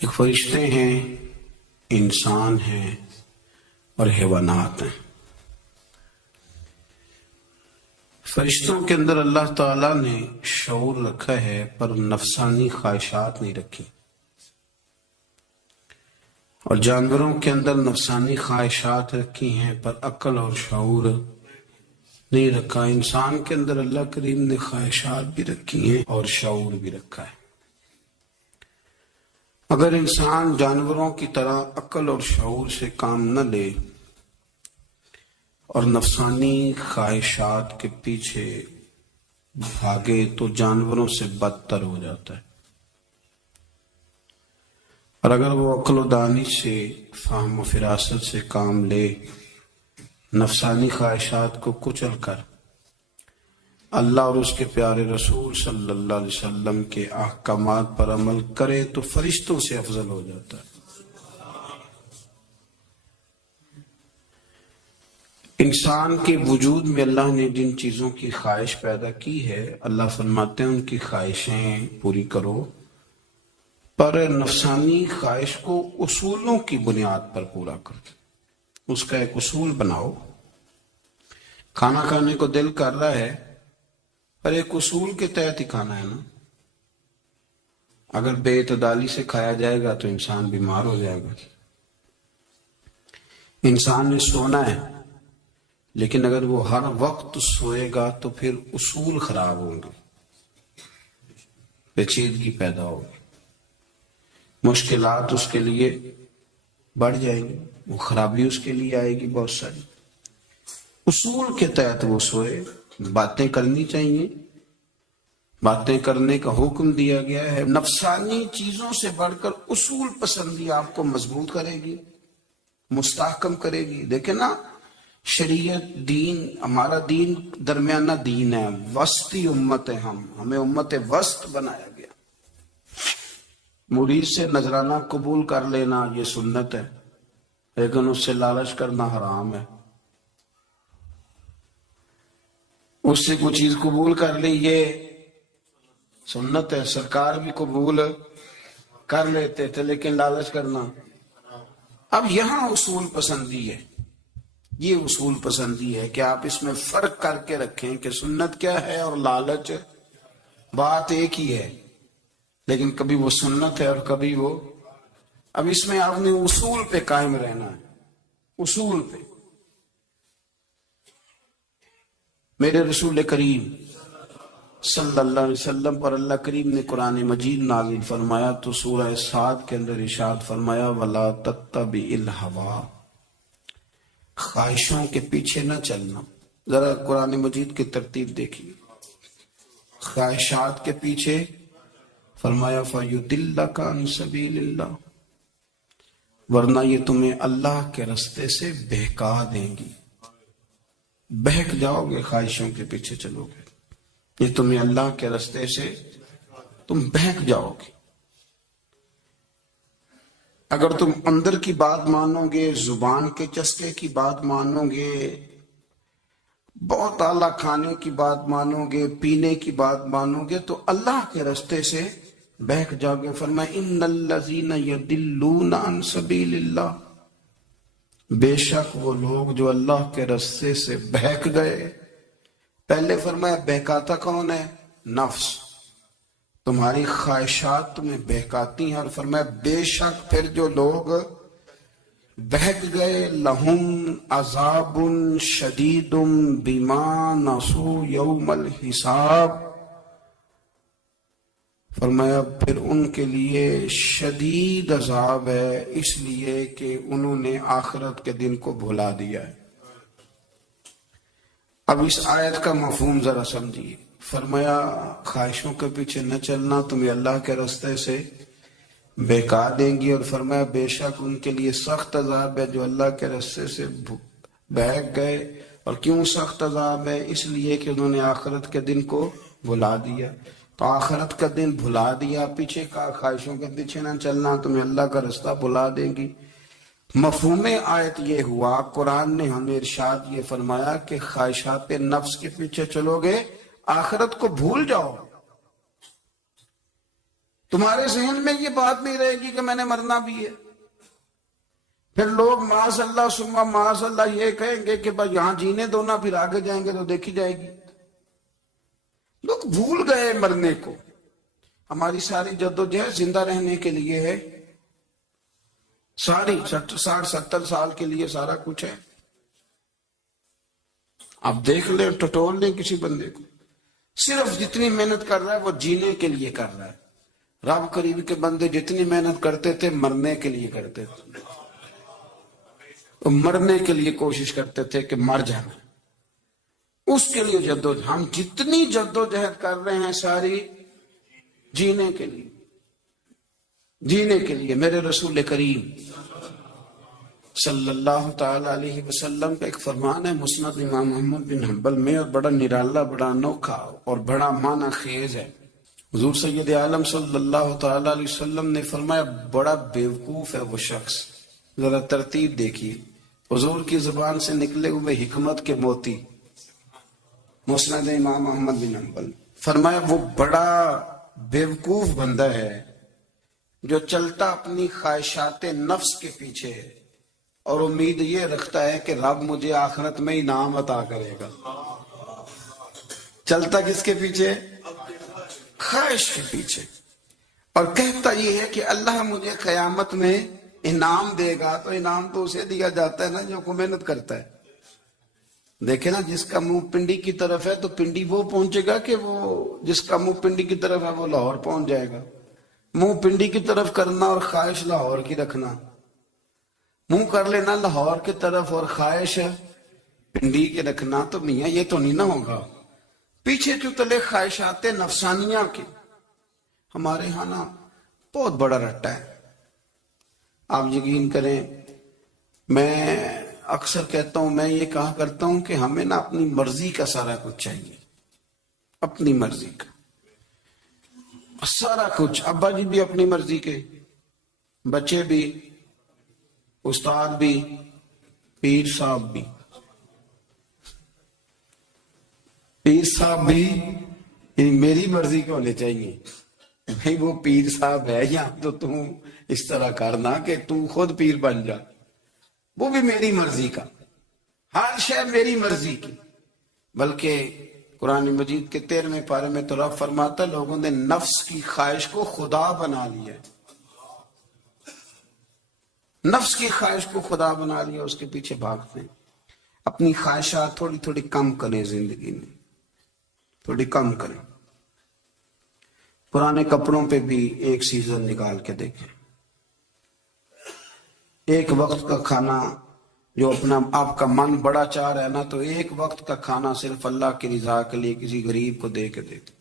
ایک فرشتے ہیں، انسان ہیں اور حیوانات ہیں۔ فرشتوں کے اندر اللہ تعالیٰ نے شعور رکھا ہے پر نفسانی خواہشات نہیں رکھی، اور جانوروں کے اندر نفسانی خواہشات رکھی ہیں پر عقل اور شعور نہیں رکھا۔ انسان کے اندر اللہ کریم نے خواہشات بھی رکھی ہیں اور شعور بھی رکھا ہے۔ اگر انسان جانوروں کی طرح عقل اور شعور سے کام نہ لے اور نفسانی خواہشات کے پیچھے بھاگے تو جانوروں سے بدتر ہو جاتا ہے، اور اگر وہ عقل و دانی سے، فہم و فراست سے کام لے، نفسانی خواہشات کو کچل کر اللہ اور اس کے پیارے رسول صلی اللہ علیہ وسلم کے احکامات پر عمل کرے تو فرشتوں سے افضل ہو جاتا ہے۔ انسان کے وجود میں اللہ نے جن چیزوں کی خواہش پیدا کی ہے، اللہ فرماتے ہیں ان کی خواہشیں پوری کرو، پر نفسانی خواہش کو اصولوں کی بنیاد پر پورا کرو۔ اس کا ایک اصول بناؤ۔ کھانا کھانے کو دل کر رہا ہے پر ایک اصول کے تحت ہی کھانا ہے نا۔ اگر بے اعتدالی سے کھایا جائے گا تو انسان بیمار ہو جائے گا۔ انسان نے سونا ہے لیکن اگر وہ ہر وقت سوئے گا تو پھر اصول خراب ہوں گے، پیچیدگی پیدا ہوگی، مشکلات اس کے لیے بڑھ جائیں گی، وہ خرابی اس کے لیے آئے گی بہت ساری۔ اصول کے تحت وہ سوئے، باتیں کرنی چاہیے، باتیں کرنے کا حکم دیا گیا ہے۔ نفسانی چیزوں سے بڑھ کر اصول پسندی آپ کو مضبوط کرے گی، مستحکم کرے گی۔ دیکھیں نا، شریعت، دین، ہمارا دین درمیانہ دین ہے، وسطی امت ہے، ہمیں امت وسط بنایا گیا۔ مرید سے نذرانہ قبول کر لینا یہ سنت ہے، لیکن اس سے لالچ کرنا حرام ہے۔ اس سے کوئی چیز قبول کر لی یہ سنت ہے، سرکار بھی قبول کر لیتے تھے لیکن لالچ کرنا۔ اب یہاں اصول پسندی ہے، یہ اصول پسندی ہے کہ آپ اس میں فرق کر کے رکھیں کہ سنت کیا ہے اور لالچ بات ایک ہی ہے، لیکن کبھی وہ سنت ہے اور کبھی وہ۔ اب اس میں آپ نے اصول پہ قائم رہنا ہے، اصول پہ۔ میرے رسول کریم صلی اللہ علیہ وسلم پر اللہ کریم نے قرآن مجید نازل فرمایا تو سورہ صاد کے اندر ارشاد فرمایا وَلَا تَتَّبِعِ الْهَوَىٰ، خواہشوں کے پیچھے نہ چلنا۔ ذرا قرآن مجید کی ترتیب دیکھیے، خواہشات کے پیچھے فرمایا فَيُضِلَّكَ عَنْ سَبِيلِ اللَّهِ، ورنہ یہ تمہیں اللہ کے رستے سے بہکا دیں گی۔ بہک جاؤ گے، خواہشوں کے پیچھے چلو گے، یہ تمہیں اللہ کے رستے سے تم بہک جاؤ گے۔ اگر تم اندر کی بات مانو گے، زبان کے چسکے کی بات مانو گے، بہت اعلیٰ کھانے کی بات مانو گے، پینے کی بات مانو گے تو اللہ کے رستے سے بہک جاؤ گے۔ فرمایا ان الذین یضلون عن سبیل اللہ، بے شک وہ لوگ جو اللہ کے رستے سے بہک گئے۔ پہلے فرمایا بہکاتا کون ہے؟ نفس، تمہاری خواہشات تمہیں بہکاتی ہیں، اور فرمایا بے شک پھر جو لوگ بہک گئے لہم عذاب شدید بما نسوا یوم الحساب، فرمایا پھر ان کے لیے شدید عذاب ہے اس لیے کہ انہوں نے آخرت کے دن کو بھلا دیا ہے۔ اب اس آیت کا مفہوم ذرا سمجھیے۔ فرمایا خواہشوں کے پیچھے نہ چلنا تمہیں اللہ کے راستے سے بہکا دیں گی، اور فرمایا بے شک ان کے لیے سخت عذاب ہے جو اللہ کے راستے سے بہک گئے۔ اور کیوں سخت عذاب ہے؟ اس لیے کہ انہوں نے آخرت کے دن کو بھلا دیا۔ تو آخرت کا دن بھلا دیا، پیچھے کا خواہشوں کے پیچھے نہ چلنا تمہیں اللہ کا راستہ بھلا دیں گی۔ مفہوم آیت یہ ہوا، قرآن نے ہمیں ارشاد یہ فرمایا کہ خواہشات نفس کے پیچھے چلو گے آخرت کو بھول جاؤ۔ تمہارے ذہن میں یہ بات نہیں رہے گی کہ میں نے مرنا بھی ہے. پھر لوگ معاذ اللہ ثم معاذ اللہ یہ کہیں گے کہ بھائی یہاں جینے دو نا، پھر آگے جائیں گے تو دیکھی جائے گی. لوگ بھول گئے مرنے کو. ہماری ساری جدوجہد زندہ رہنے کے لیے ہے، ساری 60-70 سال کے لیے سارا کچھ ہے. آپ دیکھ لیں، ٹٹول لیں کسی بندے کو، صرف جتنی محنت کر رہا ہے وہ جینے کے لیے کر رہا ہے. رب کریم کے بندے جتنی محنت کرتے تھے مرنے کے لیے کرتے تھے، وہ مرنے کے لیے کوشش کرتے تھے کہ مر جانا. اس کے لیے ہم جتنی جدوجہد کر رہے ہیں ساری جینے کے لیے، جینے کے لیے. میرے رسول کریم صلی اللہ تعالی علیہ وسلم کا ایک فرمان ہے مسند امام احمد بن حنبل میں، اور بڑا نرالا، بڑا انوکھا اور بڑا معنی خیز ہے. حضور سید عالم صلی اللہ تعالی علیہ وسلم نے فرمایا بڑا بیوقوف ہے وہ شخص. ذرا ترتیب دیکھیے، حضور کی زبان سے نکلے ہوئے حکمت کے موتی. مسند امام احمد بن حنبل فرمایا وہ بڑا بیوقوف بندہ ہے جو چلتا اپنی خواہشات نفس کے پیچھے ہے اور امید یہ رکھتا ہے کہ رب مجھے آخرت میں انعام عطا کرے گا. چلتا کس کے پیچھے؟ خواہش کے پیچھے. اور کہتا یہ ہے کہ اللہ مجھے قیامت میں انعام دے گا. تو انعام تو اسے دیا جاتا ہے نا جو کو محنت کرتا ہے. دیکھیں نا، جس کا منہ پنڈی کی طرف ہے تو پنڈی وہ پہنچے گا کہ وہ جس کا منہ پنڈی کی طرف ہے وہ لاہور پہنچ جائے گا. منہ پنڈی کی طرف کرنا اور خواہش لاہور کی رکھنا، منہ کر لینا لاہور کی طرف اور خواہش پنڈی کے رکھنا، تو میاں یہ تو نہیں نہ ہوگا. پیچھے جو تلے خواہشات نفسانیہ کے ہمارے ہاں نا بہت بڑا رٹا ہے. آپ یقین کریں، میں اکثر کہتا ہوں، میں یہ کہا کرتا ہوں کہ ہمیں نا اپنی مرضی کا سارا کچھ چاہیے. اپنی مرضی کا سارا کچھ. ابا جی بھی اپنی مرضی کے، بچے بھی، استاد بھی، پیر صاحب بھی. پیر صاحب بھی میری مرضی کے ہونے چاہیے. بھائی وہ پیر صاحب ہے یا تو تم اس طرح کرنا کہ تو خود پیر بن جا. وہ بھی میری مرضی کا، ہر شے میری مرضی کی. بلکہ قرآن مجید کے 13ویں پارے میں تو رب فرماتا لوگوں نے نفس کی خواہش کو خدا بنا لیا. نفس کی خواہش کو خدا بنا لیا، اس کے پیچھے بھاگتے ہیں. اپنی خواہشات تھوڑی تھوڑی کم کریں، زندگی میں تھوڑی کم کریں. پرانے کپڑوں پہ بھی ایک سیزن نکال کے دیکھیں. ایک وقت کا کھانا جو اپنا آپ کا من بڑا چاہ رہا ہے نا، تو ایک وقت کا کھانا صرف اللہ کی رضا کے لیے کسی غریب کو دے کے دیتے.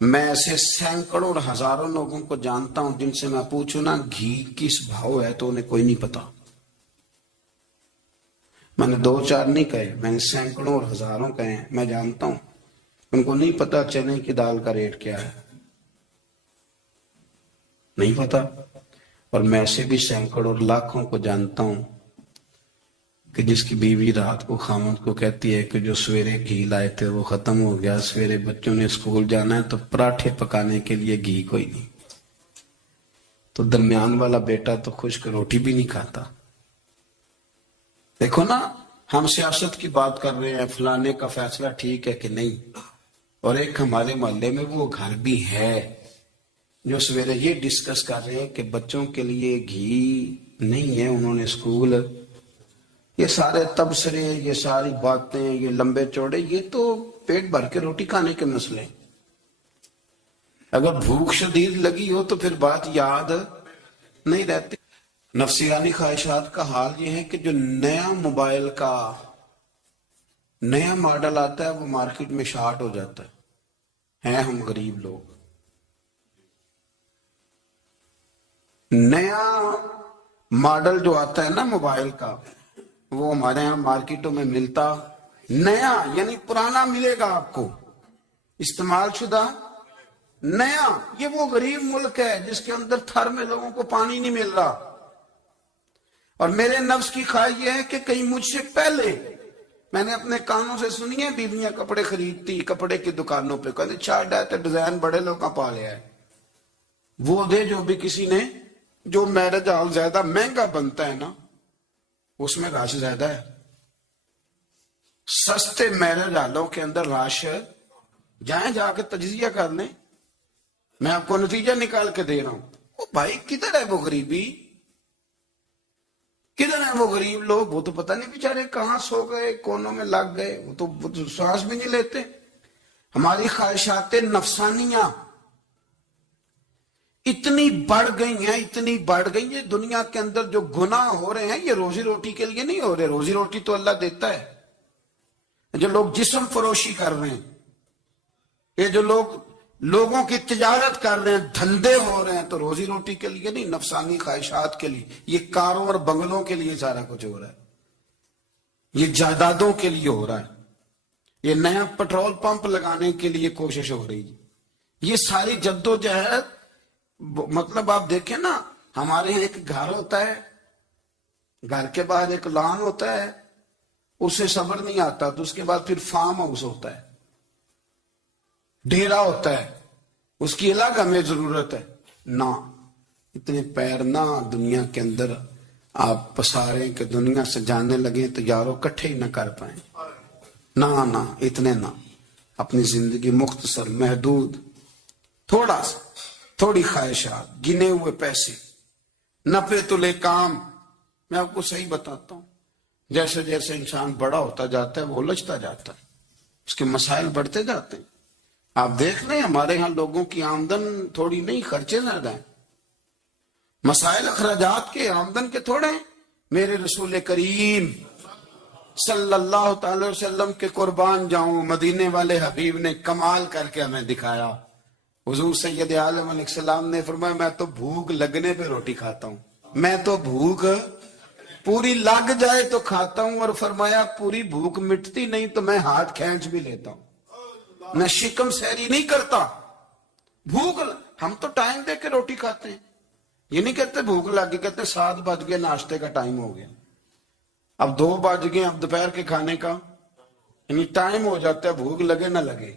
میں ایسے سینکڑوں اور ہزاروں لوگوں کو جانتا ہوں جن سے میں پوچھوں نا گھی کس بھاؤ ہے تو انہیں کوئی نہیں پتا. میں نے 2-4 نہیں کہے، میں نے سینکڑوں اور ہزاروں کہے. میں جانتا ہوں ان کو نہیں پتا چنے کی دال کا ریٹ کیا ہے، نہیں پتا. اور میں ایسے بھی سینکڑوں اور لاکھوں کو جانتا ہوں کہ جس کی بیوی رات کو خامد کو کہتی ہے کہ جو سویرے گھی لائے تھے وہ ختم ہو گیا، سویرے بچوں نے اسکول جانا ہے تو پراٹھے پکانے کے لیے گھی کوئی نہیں. تو درمیان والا بیٹا تو خشک روٹی بھی نہیں کھاتا. دیکھو نا، ہم سیاست کی بات کر رہے ہیں، فلانے کا فیصلہ ٹھیک ہے کہ نہیں، اور ایک ہمارے محلے میں وہ گھر بھی ہے جو سویرے یہ ڈسکس کر رہے ہیں کہ بچوں کے لیے گھی نہیں ہے، انہوں نے اسکول. یہ سارے تبصرے، یہ ساری باتیں، یہ لمبے چوڑے، یہ تو پیٹ بھر کے روٹی کھانے کے مسئلے. اگر بھوک شدید لگی ہو تو پھر بات یاد نہیں رہتی. نفسیانی خواہشات کا حال یہ ہے کہ جو نیا موبائل کا نیا ماڈل آتا ہے وہ مارکیٹ میں شارٹ ہو جاتا ہے. ہیں ہم غریب لوگ. نیا ماڈل جو آتا ہے نا موبائل کا، وہ ہمارے یہاں مارکیٹوں میں ملتا نیا، یعنی پرانا ملے گا آپ کو، استعمال شدہ نیا. یہ وہ غریب ملک ہے جس کے اندر تھر میں لوگوں کو پانی نہیں مل رہا. اور میرے نفس کی خواہش یہ ہے کہ کہیں مجھ سے پہلے، میں نے اپنے کانوں سے سنی ہے بیویاں کپڑے خریدتی کپڑے کی دکانوں پہ، کہتے چھاڑ ڈائے تو ڈیزائن بڑے لوگاں پا لیا ہے. وہ دے جو بھی کسی نے، جو میرج ہال زیادہ مہنگا بنتا ہے نا اس میں رش زیادہ ہے. سستے میرج ہالوں کے اندر رش، جائیں جا کے تجزیہ کر لیں. میں آپ کو نتیجہ نکال کے دے رہا ہوں. وہ بھائی کدھر ہے وہ غریبی، کدھر ہیں وہ غریب لوگ؟ وہ تو پتہ نہیں بیچارے کہاں سو گئے، کونوں میں لگ گئے، وہ تو سانس بھی نہیں لیتے. ہماری خواہشات نفسانیاں اتنی بڑھ گئی ہیں، اتنی بڑھ گئی ہیں. دنیا کے اندر جو گناہ ہو رہے ہیں یہ روزی روٹی کے لیے نہیں ہو رہے. روزی روٹی تو اللہ دیتا ہے. جو لوگ جسم فروشی کر رہے ہیں، یہ جو لوگوں کی تجارت کر رہے ہیں، دھندے ہو رہے ہیں، تو روزی روٹی کے لیے نہیں، نفسانی خواہشات کے لیے. یہ کاروں اور بنگلوں کے لیے سارا کچھ ہو رہا ہے، یہ جائیدادوں کے لیے ہو رہا ہے، یہ نیا پٹرول پمپ لگانے کے لیے کوشش ہو رہی ہے. یہ ساری جدوجہد، مطلب آپ دیکھیں نا، ہمارے یہاں ایک گھر ہوتا ہے، گھر کے بعد ایک لان ہوتا ہے، اسے صبر نہیں آتا تو اس کے بعد پھر فارم ہاؤس ہوتا ہے، ڈیرا ہوتا ہے، اس کی الگ ہمیں ضرورت ہے. نہ اتنے پیر نہ دنیا کے اندر آپ پساریں کہ دنیا سے جانے لگیں تو یارو کٹھے ہی نہ کر پائیں. نہ اتنے نہ. اپنی زندگی مختصر، محدود، تھوڑا سا، تھوڑی خواہشات، گنے ہوئے پیسے، نفع تلے کام. میں آپ کو صحیح بتاتا ہوں، جیسے جیسے انسان بڑا ہوتا جاتا ہے وہ الجھتا جاتا ہے، اس کے مسائل بڑھتے جاتے ہیں. آپ دیکھ لیں ہمارے ہاں لوگوں کی آمدن تھوڑی نہیں، خرچے زیادہ ہیں. مسائل اخراجات کے، آمدن کے تھوڑے ہیں. میرے رسول کریم صلی اللہ تعالی وسلم کے قربان جاؤں، مدینے والے حبیب نے کمال کر کے ہمیں دکھایا. حضور سید عالم علیہ السلام نے فرمایا میں تو بھوک لگنے پہ روٹی کھاتا ہوں، میں تو بھوک پوری لگ جائے تو کھاتا ہوں. اور فرمایا پوری بھوک مٹتی نہیں تو میں ہاتھ کھینچ بھی لیتا ہوں، میں شکم سیری نہیں کرتا. بھوک ہم تو ٹائم دے کے روٹی کھاتے ہیں. یہ نہیں کہتے بھوک لگی، کہتے 7 بج گئے، ناشتے کا ٹائم ہو گیا، اب 2 بج گئے، اب دوپہر کے کھانے کا یعنی ٹائم ہو جاتا ہے، بھوک لگے نہ لگے.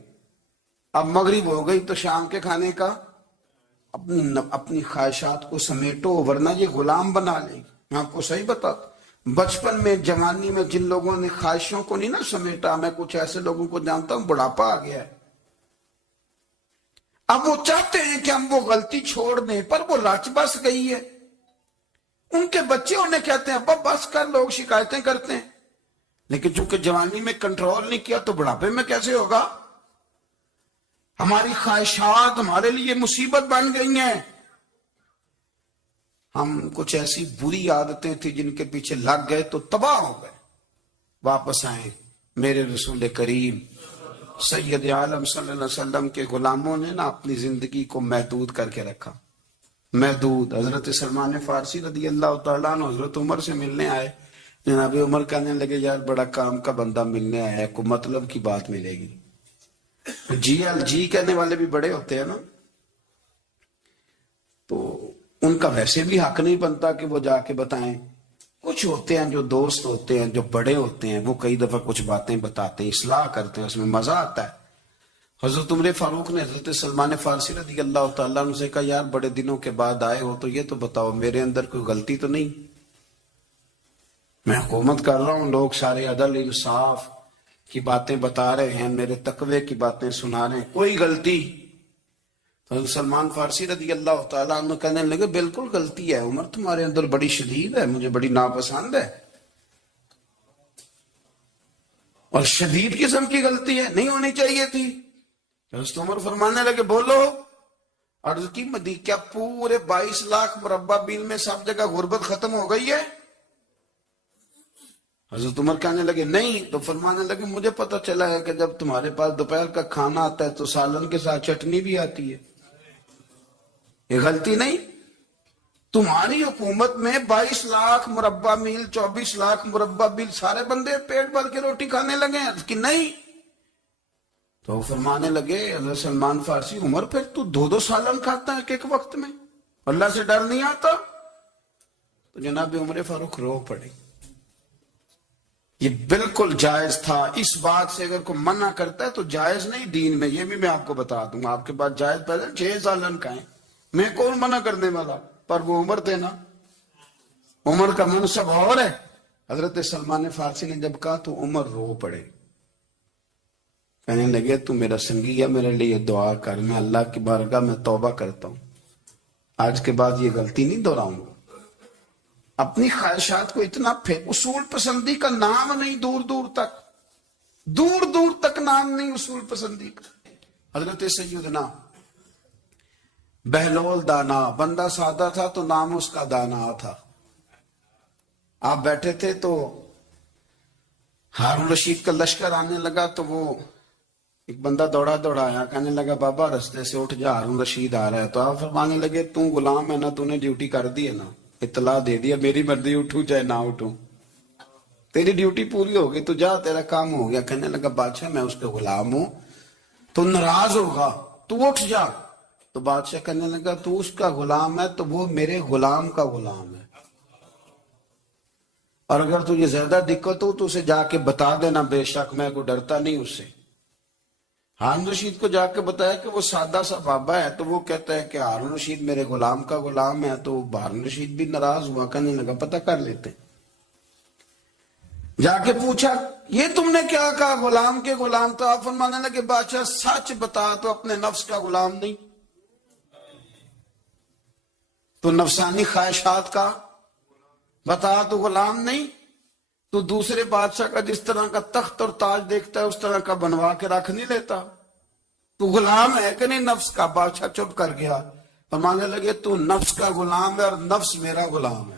اب مغرب ہو گئی تو شام کے کھانے کا. اپنی خواہشات کو سمیٹو ورنہ یہ غلام بنا لے گی. میں آپ کو صحیح بتاتا، بچپن میں، جوانی میں جن لوگوں نے خواہشوں کو نہیں نا سمیٹا، میں کچھ ایسے لوگوں کو جانتا ہوں بڑھاپا آ گیا ہے، اب وہ چاہتے ہیں کہ ہم وہ غلطی چھوڑ دیں، پر وہ رچ بس گئی ہے. ان کے بچے انہیں کہتے ہیں ابا بس کر، لوگ شکایتیں کرتے ہیں. لیکن چونکہ جوانی میں کنٹرول نہیں کیا تو بڑھاپے میں کیسے ہوگا؟ ہماری خواہشات ہمارے لیے مصیبت بن گئی ہیں. ہم کچھ ایسی بری عادتیں تھیں جن کے پیچھے لگ گئے تو تباہ ہو گئے. واپس آئیں. میرے رسول کریم سید عالم صلی اللہ علیہ وسلم کے غلاموں نے نا اپنی زندگی کو محدود کر کے رکھا. محدود. حضرت سلمان فارسی رضی اللہ تعالیٰ عنہ حضرت عمر سے ملنے آئے. جناب عمر کہنے لگے یار بڑا کام کا بندہ ملنے آیا ہے، کوئی مطلب کی بات ملے گی. جی کہنے والے بھی بڑے ہوتے ہیں نا، تو ان کا ویسے بھی حق نہیں بنتا کہ وہ جا کے بتائیں. کچھ ہوتے ہیں جو دوست ہوتے ہیں، جو بڑے ہوتے ہیں، وہ کئی دفعہ کچھ باتیں بتاتے ہیں، اصلاح کرتے ہیں، اس میں مزہ آتا ہے. حضرت عمر فاروق نے حضرت سلمان فارسی رضی اللہ تعالیٰ عنہ سے کہا یار بڑے دنوں کے بعد آئے ہو تو یہ تو بتاؤ میرے اندر کوئی غلطی تو نہیں؟ میں حکومت کر رہا ہوں، لوگ سارے عدل انصاف کی باتیں بتا رہے ہیں، میرے تقوی کی باتیں سنا رہے ہیں، کوئی غلطی؟ تو سلمان فارسی رضی اللہ تعالیٰ عنہ کہنے لگے بالکل غلطی ہے عمر، تمہارے اندر بڑی شدید ہے، مجھے بڑی ناپسند ہے، اور شدید قسم کی غلطی ہے، نہیں ہونی چاہیے تھی. حضرت عمر فرمانے لگے بولو. عرض کی مدی کیا پورے 22 لاکھ مربع میل میں سب جگہ غربت ختم ہو گئی ہے؟ حضرت عمر کہنے لگے نہیں. تو فرمانے لگے مجھے پتہ چلا ہے کہ جب تمہارے پاس دوپہر کا کھانا آتا ہے تو سالن کے ساتھ چٹنی بھی آتی ہے. یہ غلطی نہیں. تمہاری حکومت میں 22 لاکھ مربع میل، 24 لاکھ مربع میل سارے بندے پیٹ بھر کے روٹی کھانے لگے ہیں کہ نہیں؟ تو فرمانے لگے حضرت سلمان فارسی عمر پھر تو 2 سالن کھاتا ہے ایک وقت میں، اللہ سے ڈر نہیں آتا؟ تو جناب عمر فاروق رو پڑے. یہ بالکل جائز تھا. اس بات سے اگر کوئی منع کرتا ہے تو جائز نہیں دین میں. یہ بھی میں آپ کو بتا دوں، آپ کے پاس جائز پیدا 6 سالن کھائیں، میں کون منع کرنے والا, پر وہ عمر تھے نا, عمر کا منصب اور ہے. حضرت سلمان فارسی نے جب کہا تو عمر رو پڑے, کہنے لگے تو میرا سنگی ہے, میرے لیے دعا کر, میں اللہ کی بارگاہ میں توبہ کرتا ہوں, آج کے بعد یہ غلطی نہیں دہراؤں گا. اپنی خواہشات کو اتنا اصول پسندی کا نام نہیں, دور دور تک نام نہیں اصول پسندی کا. حضرت سیدنا بہلول دانا, بندہ سادہ تھا تو نام اس کا دانا تھا. آپ بیٹھے تھے تو ہارون رشید کا لشکر آنے لگا تو وہ ایک بندہ دوڑا آیا, کہنے لگا بابا رستے سے اٹھ جا, ہارون رشید آ رہا ہے. تو آپ فرمانے لگے تو غلام ہے نا, تو نے ڈیوٹی کر دی ہے نا, اطلاع دے دیا, میری مرضی اٹھوں چاہے نہ اٹھوں, تیری ڈیوٹی پوری ہو گئی, تو جا تیرا کام ہو گیا. کہنے لگا بادشاہ میں اس کے غلام ہوں, تو ناراض ہوگا, تو اٹھ جا. تو بادشاہ کہنے لگا تو اس کا غلام ہے تو وہ میرے غلام کا غلام ہے, اور اگر تجھے زیادہ دقت ہو تو اسے جا کے بتا دینا, بے شک میں کو ڈرتا نہیں اس سے. ہارون رشید کو جا کے بتایا کہ وہ سادہ سا بابا ہے, تو وہ کہتا ہے کہ ہارون رشید میرے غلام کا غلام ہے. تو ہارون رشید بھی ناراض ہوا, کہنے لگا پتہ کر لیتے. جا کے پوچھا یہ تم نے کیا کہا, غلام کے غلام. تو آپ فرمانے لگے بادشاہ سچ بتا, تو اپنے نفس کا غلام نہیں, تو نفسانی خواہشات کا بتا, تو غلام نہیں. تو دوسرے بادشاہ کا جس طرح کا تخت اور تاج دیکھتا ہے اس طرح کا بنوا کے رکھ نہیں لیتا, تو غلام ہے کہ نہیں نفس کا. بادشاہ چپ کر گیا, فرمانے لگے تو نفس کا غلام ہے اور نفس میرا غلام ہے,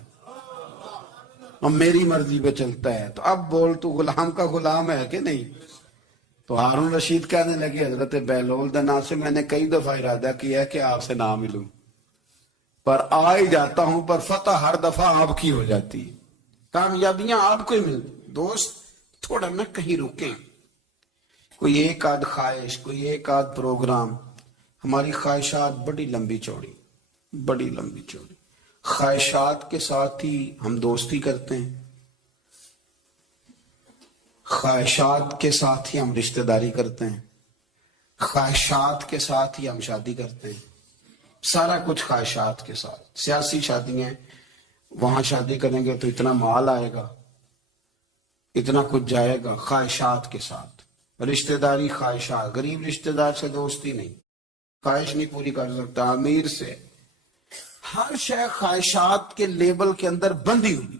اور میری مرضی پہ چلتا ہے. تو اب بول تو غلام کا غلام ہے کہ نہیں. تو ہارون رشید کہنے لگے حضرت بہلول دنا سے میں نے کئی دفعہ ارادہ کیا ہے کہ آپ سے نہ ملوں, پر آ ہی جاتا ہوں, پر فتح ہر دفعہ آپ کی ہو جاتی ہے, کامیابیاں آپ کو ہی ملتی. دوست تھوڑا نہ کہیں رکیں, کوئی ایک آدھ خواہش, کوئی ایک آدھ پروگرام. ہماری خواہشات بڑی لمبی چوڑی. خواہشات کے ساتھ ہی ہم دوستی کرتے ہیں, خواہشات کے ساتھ ہی ہم رشتہ داری کرتے ہیں, خواہشات کے ساتھ ہی ہم شادی کرتے ہیں. سارا کچھ خواہشات کے ساتھ. سیاسی شادیاں, وہاں شادی کریں گے تو اتنا مال آئے گا, اتنا کچھ جائے گا, خواہشات کے ساتھ. رشتہ داری خواہشات, غریب رشتہ دار سے دوستی نہیں, خواہش نہیں پوری کر سکتا. امیر سے, ہر شے خواہشات کے لیبل کے اندر بندھی ہوئی.